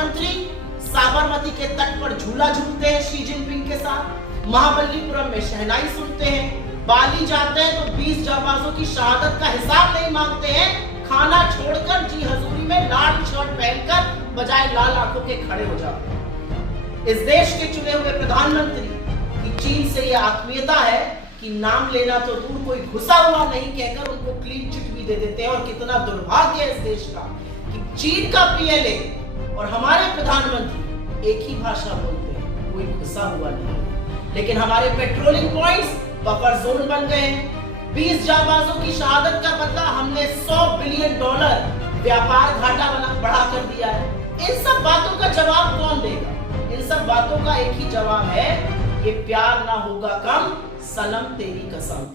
प्रधानमंत्री साबरमती के तट पर झूला झूलते हैं शी जिनपिंग के साथ, महाबलीपुरम में शहनाई सुनते हैं, बाली जाते हैं तो 20 जाबाजों की शहादत का हिसाब नहीं मांगते हैं, खाना छोड़कर जी हजूरी में लाल शर्ट पहनकर बजाय लाल आंखों के खड़े हो जाते हैं। इस देश के चुने हुए प्रधानमंत्री की चीन से यह आत्मीयता है कि नाम लेना तो दूर, कोई घुसा हुआ नहीं कहकर उनको क्लीन चिट भी दे देते हैं। और कितना दुर्भाग्य है इस देश का कि चीन का पीएलए और हमारे प्रधानमंत्री एक ही भाषा बोलते हैं, कोई घुसा हुआ नहीं। लेकिन हमारे पेट्रोलिंग पॉइंट्स बफर जोन बन गए हैं। 20 जाबाजों की शहादत का बदला हमने $100 बिलियन व्यापार घाटा बढ़ा कर दिया है। इन सब बातों का जवाब कौन देगा? इन सब बातों का एक ही जवाब है, ये प्यार ना होगा कम, सनम तेरी कसम।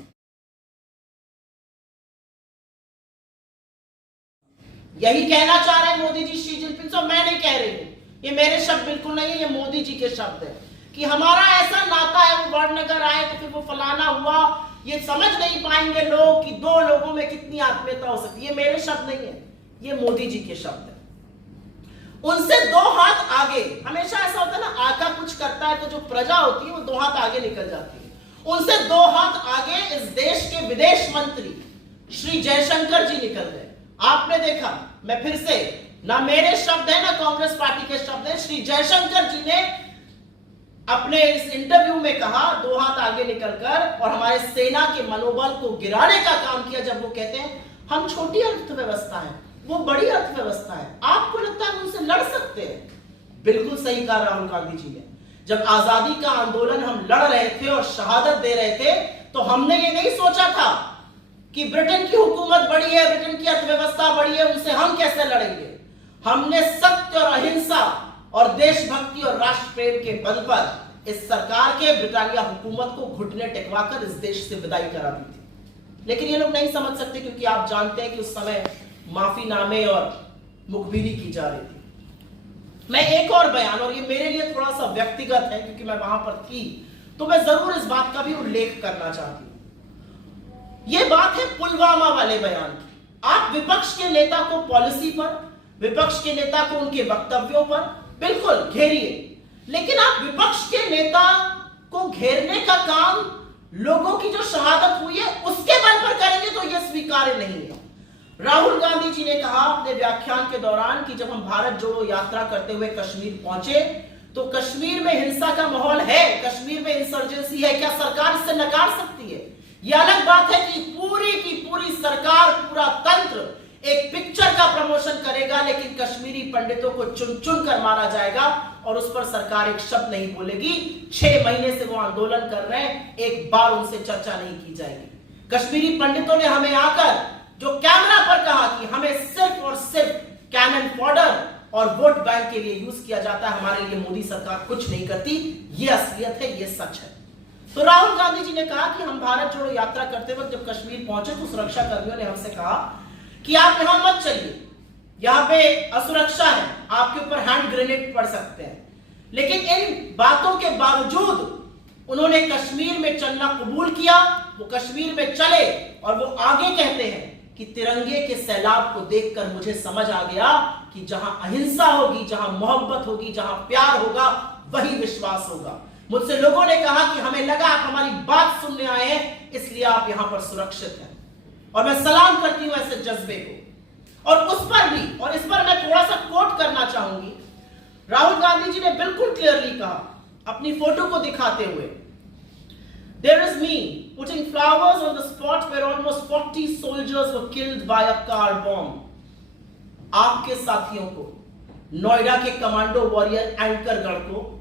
यही कहना चाह रहे हैं मोदी जी शी जिनपिंग से, मैं नहीं कह रही हूं, ये मेरे शब्द बिल्कुल नहीं है, ये मोदी जी के शब्द है कि हमारा ऐसा नाता है, वो वड़नगर आए तो फिर वो फलाना हुआ, ये समझ नहीं पाएंगे लोग कि दो लोगों में कितनी आत्मीयता हो सकती है। ये मेरे शब्द नहीं है, ये मोदी जी के शब्द है। उनसे 2 हाथ आगे, हमेशा ऐसा होता है ना, आका कुछ करता है तो जो प्रजा होती है वो 2 हाथ आगे निकल जाती है। उनसे 2 हाथ आगे इस देश के विदेश मंत्री श्री जयशंकर जी निकल गए। आपने देखा, मैं फिर से, ना मेरे शब्द है ना कांग्रेस पार्टी के शब्द है, श्री जयशंकर जी ने अपने इस इंटरव्यू में कहा 2 हाथ आगे निकलकर, और हमारे सेना के मनोबल को गिराने का काम किया जब वो कहते हैं हम छोटी अर्थव्यवस्था है, वो बड़ी अर्थव्यवस्था है, आपको लगता है उनसे लड़ सकते हैं। बिल्कुल सही कहा राहुल गांधी जी ने। जब आजादी का आंदोलन हम लड़ रहे थे और शहादत दे रहे थे तो हमने ये नहीं सोचा था कि ब्रिटेन की हुकूमत बड़ी है, ब्रिटेन की अर्थव्यवस्था बड़ी है, उनसे हम कैसे लड़ेंगे। हमने सत्य और अहिंसा और देशभक्ति और राष्ट्र प्रेम के बल पर इस सरकार के ब्रिटानिया हुकूमत को घुटने टेकवाकर इस देश से विदाई करा दी थी। लेकिन ये लोग नहीं समझ सकते, क्योंकि आप जानते हैं कि उस समय माफीनामे और मुखबिरी की जा रही थी। मैं एक और बयान, और ये मेरे लिए थोड़ा सा व्यक्तिगत है क्योंकि मैं वहां पर थी, तो मैं जरूर इस बात का भी उल्लेख करना चाहती हूं। यह बात है पुलवामा वाले बयान की। आप विपक्ष के नेता को पॉलिसी पर, विपक्ष के नेता को उनके वक्तव्यों पर बिल्कुल घेरिए, लेकिन आप विपक्ष के नेता को घेरने का काम लोगों की जो शहादत हुई है उसके बल पर करेंगे तो यह स्वीकार्य नहीं है। राहुल गांधी जी ने कहा अपने व्याख्यान के दौरान कि जब हम भारत जोड़ो यात्रा करते हुए कश्मीर पहुंचे तो कश्मीर में हिंसा का माहौल है, कश्मीर में इंसर्जेंसी है, क्या सरकार इससे नकार सकती है? यह अलग बात है कि पूरी की पूरी सरकार, पूरा तंत्र एक पिक्चर का प्रमोशन करेगा, लेकिन कश्मीरी पंडितों को चुन चुन कर मारा जाएगा और उस पर सरकार एक शब्द नहीं बोलेगी। 6 महीने से वो आंदोलन कर रहे हैं, एक बार उनसे चर्चा नहीं की जाएगी। कश्मीरी पंडितों ने हमें आकर जो कैमरा पर कहा कि हमें सिर्फ और सिर्फ कैनन फॉडर और वोट बैंक के लिए यूज किया जाता है, हमारे लिए मोदी सरकार कुछ नहीं करती, ये असलियत है, ये सच है। तो राहुल गांधी जी ने कहा कि हम भारत जोड़ो यात्रा करते वक्त जब कश्मीर पहुंचे तो सुरक्षा कर्मियों ने हमसे कहा कि आप यहां मत चलिए, यहां पे असुरक्षा है, आपके ऊपर हैंड ग्रेनेड पड़ सकते हैं। लेकिन इन बातों के बावजूद उन्होंने कश्मीर में चलना कबूल किया। वो कश्मीर में चले और वो आगे कहते हैं कि तिरंगे के सैलाब को देखकर मुझे समझ आ गया कि जहां अहिंसा होगी, जहां मोहब्बत होगी, जहां प्यार होगा, वही विश्वास होगा। मुझसे लोगों ने कहा कि हमें लगा आप हमारी बात सुनने आए हैं, इसलिए आप यहां पर सुरक्षित हैं, और मैं सलाम करती हूं ऐसे जज्बे को। और उस पर भी, और इस पर मैं थोड़ा सा कोट करना चाहूंगी, राहुल गांधी जी ने बिल्कुल क्लियरली कहा अपनी फोटो को दिखाते हुए, there is me putting flowers on the spot where almost 40 soldiers were killed by a car bomb. आपके साथियों को, नोएडा के कमांडो वॉरियर एंकरगढ़ को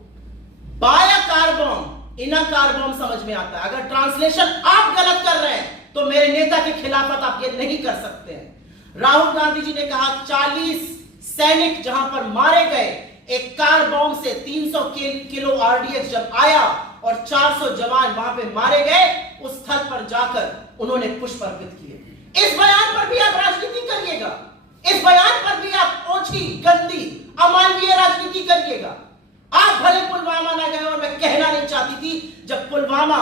by a car bomb, in a car bomb समझ में आता है। अगर ट्रांसलेशन आप गलत कर रहे हैं तो मेरे नेता के खिलाफत आप ये नहीं कर सकते हैं। राहुल गांधी जी ने कहा 40 सैनिक जहां पर मारे गए, एक कार बॉम्ब से 300 किलो आरडीएक्स जब आया और 400 जवान वहां पे मारे गए, उस स्थल पर जाकर उन्होंने पुष्प अर्पित किए। इस बयान पर भी आप राजनीति करिएगा, इस बयान पर भी आप ओछी, गंदी, अमानवीय राजनीति करिएगा। आप भले पुलवामा ना गए, और मैं कहना नहीं चाहती थी जब पुलवामा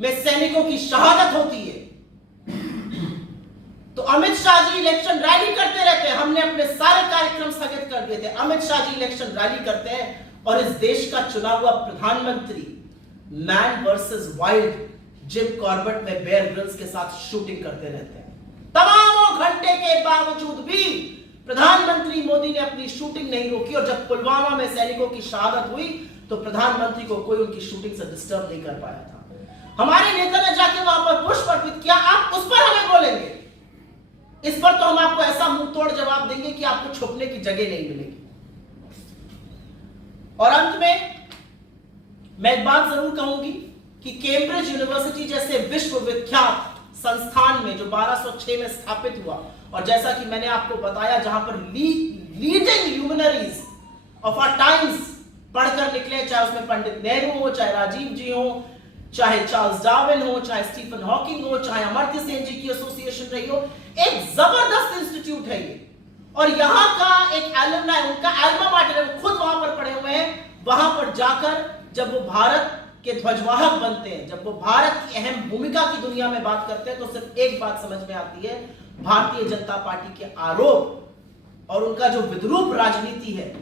में सैनिकों की शहादत होती है तो अमित शाह जी इलेक्शन रैली करते रहते हैं, हमने अपने सारे कार्यक्रम स्थगित कर दिए थे। अमित शाह जी इलेक्शन रैली करते हैं और इस देश का चुना हुआ प्रधानमंत्री man versus wild Jim Corbett में बेयर ग्रिल्स के साथ शूटिंग करते रहते हैं। तमामों घंटे के बावजूद भी प्रधानमंत्री मोदी ने अपनी शूटिंग नहीं रोकी, और जब पुलवामा में सैनिकों की शहादत हुई तो प्रधानमंत्री को कोई उनकी शूटिंग से डिस्टर्ब नहीं कर पाया था। हमारे नेता ने जाके वहां पर पुष्प अर्पित किया, आप उस पर हमें बोलेंगे? इस पर तो हम आपको ऐसा मुंह तोड़ जवाब देंगे कि आपको छुपने की जगह नहीं मिलेगी। और अंत में मैं एक बात जरूर कहूंगी कि कैम्ब्रिज यूनिवर्सिटी जैसे विश्व विख्यात संस्थान में जो 1206 में स्थापित हुआ, और जैसा कि मैंने आपको बताया जहां पर leading luminaries of our times पढ़कर निकले, चाहे उसमें पंडित नेहरू हो, चाहे राजीव जी हो, चाहे चार्ल्स डार्विन हो, चाहे स्टीफन हॉकिंग हो, चाहे अमर्त्य सेन जी की एसोसिएशन रही हो, एक जबरदस्त इंस्टीट्यूट है ये। और यहां का एक एलुमनाई, उनका एल्मा मैटर है, वो खुद वहां पर पढ़े हुए हैं। वहां पर जाकर जब वो भारत के ध्वजवाहक बनते हैं, जब वो भारत की अहम भूमिका की दुनिया में बात करते हैं, तो सिर्फ एक बात समझ में आती है, भारतीय जनता पार्टी के आरोप और उनका जो विद्रूप राजनीति है,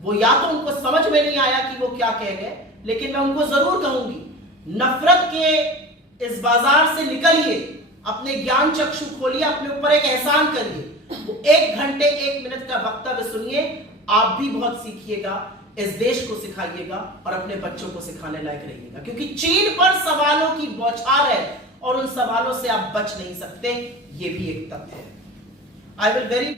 वो या तो उनको समझ में नहीं आया कि वो क्या कह गए, लेकिन मैं उनको जरूर कहूंगी, नफरत के इस बाजार से निकलिए, अपने ज्ञान चक्षु खोलिए, अपने ऊपर एक एहसान करिए, वो 1 घंटे 1 मिनट का वक्तव्य सुनिए, आप भी बहुत सीखिएगा, इस देश को सिखाइएगा और अपने बच्चों को सिखाने लायक रहिएगा, क्योंकि चीन पर सवालों की बौछार है और उन सवालों से आप बच नहीं सकते, ये भी एक तथ्य है। I will very